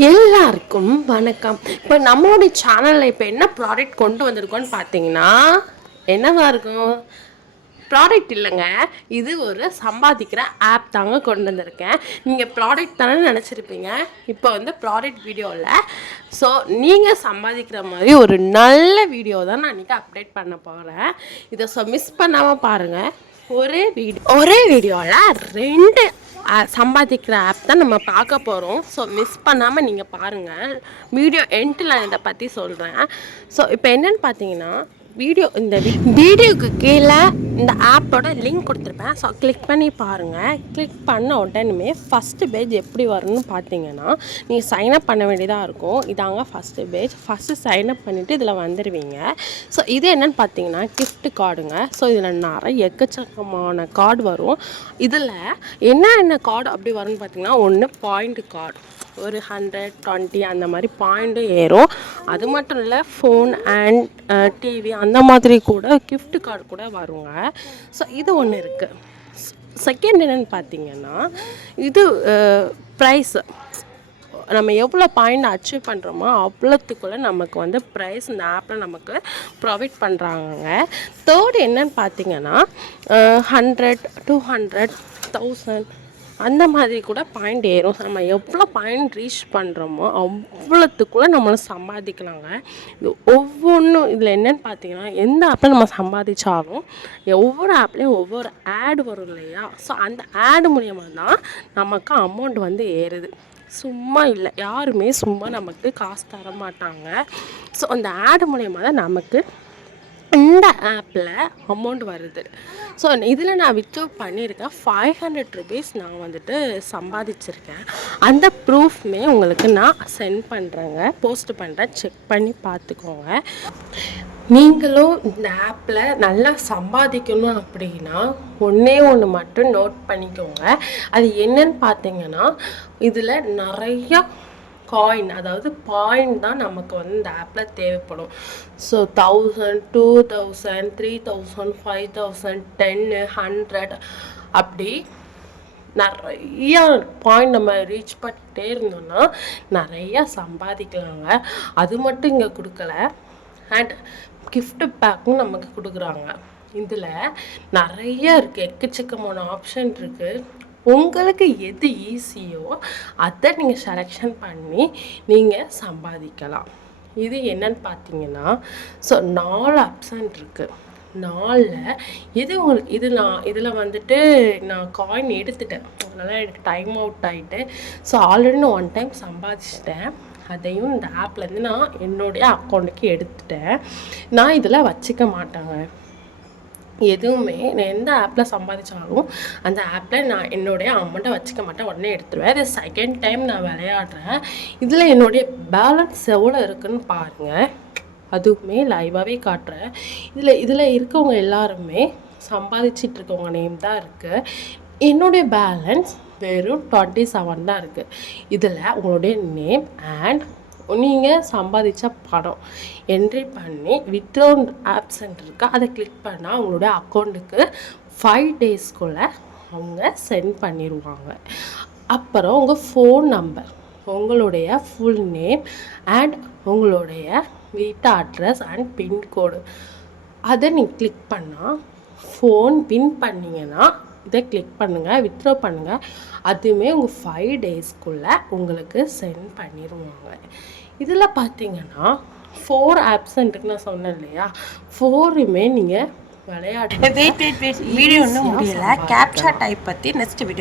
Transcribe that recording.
எல்லாருக்கும் வணக்கம். இப்போ நம்மளுடைய சேனலில் இப்போ என்ன ப்ராடக்ட் கொண்டு வந்திருக்கோன்னு பார்த்தீங்கன்னா என்னவா இருக்கும்? ப்ராடக்ட் இல்லைங்க, இது ஒரு சம்பாதிக்கிற ஆப் தாங்க கொண்டு வந்திருக்கேன். நீங்கள் ப்ராடக்ட் தானே நினச்சிருப்பீங்க. இப்போ வந்து ப்ராடக்ட் வீடியோவில் ஸோ நீங்கள் சம்பாதிக்கிற மாதிரி ஒரு நல்ல வீடியோ தான் நான் இன்றைக்கி அப்டேட் பண்ண போகிறேன். இதை மிஸ் பண்ணாமல் பாருங்கள். ஒரே வீடியோவில் 2 சம்பாதிக்கிற ஆப் தான் நம்ம பார்க்க போகிறோம். ஸோ மிஸ் பண்ணாமல் நீங்கள் பாருங்கள். வீடியோ எண்டில் நான் இதை பற்றி சொல்கிறேன். ஸோ இப்போ என்னென்னு பார்த்தீங்கன்னா, இந்த வீடியோக்கு கீழே இந்த ஆப்போட லிங்க் கொடுத்துருப்பேன். ஸோ கிளிக் பண்ணி பாருங்கள். கிளிக் பண்ண உடனே ஃபஸ்ட்டு பேஜ் எப்படி வரும்னு பார்த்தீங்கன்னா, நீங்கள் சைன்அப் பண்ண வேண்டியதாக இருக்கும். இதாங்க ஃபஸ்ட்டு பேஜ். ஃபஸ்ட்டு சைன்அப் பண்ணிவிட்டு இதில் வந்துடுவீங்க. ஸோ இது என்னென்னு பார்த்தீங்கன்னா கிஃப்ட் கார்டுங்க. ஸோ இதில் நிறைய எக்கச்சக்கமான கார்டு வரும். இதில் என்ன கார்டு அப்படி வரும்னு பார்த்தீங்கன்னா, ஒன்று பாயிண்ட் கார்டு, ஒரு 120 அந்த மாதிரி பாயிண்ட்டும் ஏறும். அது மட்டும் இல்லை, ஃபோன் அண்ட் டிவி அந்த மாதிரி கூட கிஃப்ட் கார்டு கூட வருங்க. ஸோ இது ஒன்று இருக்குது. செகண்ட் என்னென்னு பார்த்தீங்கன்னா, இது ப்ரைஸு நம்ம எவ்வளோ பாயிண்ட் அச்சீவ் பண்ணுறோமோ அவ்வளோத்துக்குள்ளே நமக்கு வந்து ப்ரைஸ் இந்த ஆப்பில் நமக்கு ப்ரொவைட் பண்ணுறாங்க. தேர்டு என்னன்னு பார்த்தீங்கன்னா 100, 200, 1000 அந்த மாதிரி கூட பாயிண்ட் ஏறும். நம்ம எவ்வளோ பாயிண்ட் ரீச் பண்ணுறோமோ அவ்வளோத்துக்குள்ளே நம்மளை சம்பாதிக்கலாங்க. இது ஒவ்வொன்றும் இதில் என்னென்னு பார்த்தீங்கன்னா, எந்த ஆப்பில் நம்ம சம்பாதிச்சாலும் ஒவ்வொரு ஆப்லேயும் ஒவ்வொரு ஆடு வரும் இல்லையா? ஸோ அந்த ஆடு மூலியமாக தான் நமக்கு அமௌண்ட் வந்து ஏறுது. சும்மா இல்லை, யாருமே சும்மா நமக்கு காசு தர மாட்டாங்க. ஸோ அந்த ஆடு மூலியமாக தான் நமக்கு இந்த ஆப்பில் அமௌண்ட் வருது. ஸோ இதில் நான் வித்ட்ரா பண்ணியிருக்கேன். 500 ருபீஸ் நான் வந்துட்டு சம்பாதிச்சிருக்கேன். அந்த ப்ரூஃப்மே உங்களுக்கு நான் சென்ட் பண்ணுறேங்க, போஸ்ட் பண்ணுறேன். செக் பண்ணி பார்த்துக்கோங்க. நீங்களும் இந்த ஆப்பில் நல்லா சம்பாதிக்கணும் அப்படின்னா ஒன்று மட்டும் நோட் பண்ணிக்கோங்க. அது என்னன்னு பார்த்தீங்கன்னா, இதில் நிறையா காயின், அதாவது பாயிண்ட் தான் நமக்கு வந்து இந்த ஆப்பில் தேவைப்படும். ஸோ 1000, 2000, 3000, 5000, 10, 100 அப்படி நிறைய பாயிண்ட் நம்ம ரீச் பண்ணிகிட்டே இருந்தோம்னா நிறையா சம்பாதிக்கலாங்க. அது மட்டும் இங்கே கொடுக்கல, அண்ட் கிஃப்ட் பேக்கும் நமக்கு கொடுக்குறாங்க. இதில் நிறைய இருக்குது, எக்கச்சக்கமான ஆப்ஷன் இருக்குது. உங்களுக்கு எது ஈஸியோ அதை நீங்கள் செலெக்ஷன் பண்ணி நீங்கள் சம்பாதிக்கலாம். இது என்னன்னு பார்த்தீங்கன்னா, ஸோ 4 ஆப்ஷன் இருக்குது. 4ல் எது உங்களுக்கு இதில் வந்துட்டு நான் காயின் எடுத்துட்டேன், அதனால் எனக்கு டைம் அவுட் ஆகிட்டு. ஸோ ஆல்ரெடி நான் 1 டைம் சம்பாதிச்சிட்டேன். அதையும் இந்த ஆப்லேருந்து நான் என்னுடைய அக்கௌண்ட்டுக்கு எடுத்துட்டேன். நான் இதில் வச்சுக்க மாட்டேங்க எதுவுமே. நான் எந்த ஆப்பில் சம்பாதிச்சாலும் அந்த ஆப்பில் நான் என்னுடைய அமௌண்ட்டை வச்சுக்க மாட்டேன், உடனே எடுத்துருவேன். இது செகண்ட் டைம் நான் விளையாடுறேன். இதில் என்னுடைய பேலன்ஸ் எவ்வளோ இருக்குதுன்னு பாருங்கள். அதுவுமே லைவாகவே காட்டுறேன். இதில் இருக்கவங்க எல்லாருமே சம்பாதிச்சிட்ருக்கவங்க நேம் தான் இருக்குது. என்னுடைய பேலன்ஸ் வெறும் 27 தான் இருக்குது. இதில் உங்களுடைய நேம் அண்ட் நீங்கள் சம்பாதிச்ச பணம் என்ட்ரி பண்ணி வித்ட்ரான் ஆப்ஷன் இருக்கா, அதை கிளிக் பண்ணால் உங்களுடைய அக்கௌண்ட்டுக்கு 5 டேஸ்க்குள்ளே அவங்க சென்ட் பண்ணிடுவாங்க. அப்புறம் உங்கள் ஃபோன் நம்பர், உங்களுடைய ஃபுல் நேம் அண்ட் உங்களுடைய வீட்டு அட்ரஸ் அண்ட் பின்கோடு அதை நீங்கள் கிளிக் பண்ணால் ஃபோன் பின் பண்ணிங்கன்னா இதை கிளிக் பண்ணுங்கள், வித்ட்ரா பண்ணுங்கள். அதுவுமே உங்கள் 5 டேஸ்க்குள்ளே உங்களுக்கு சென்ட் பண்ணிடுவாங்க. இதில் பார்த்தீங்கன்னா 4 ஆப்ஷன்ட்டுக்கு நான் சொன்னேன் இல்லையா, 4மே நீங்கள் விளையாடு. வீடியோ ஒன்றும் முடியலை. கேப்சா டைப் பற்றி நெக்ஸ்ட் வீடியோ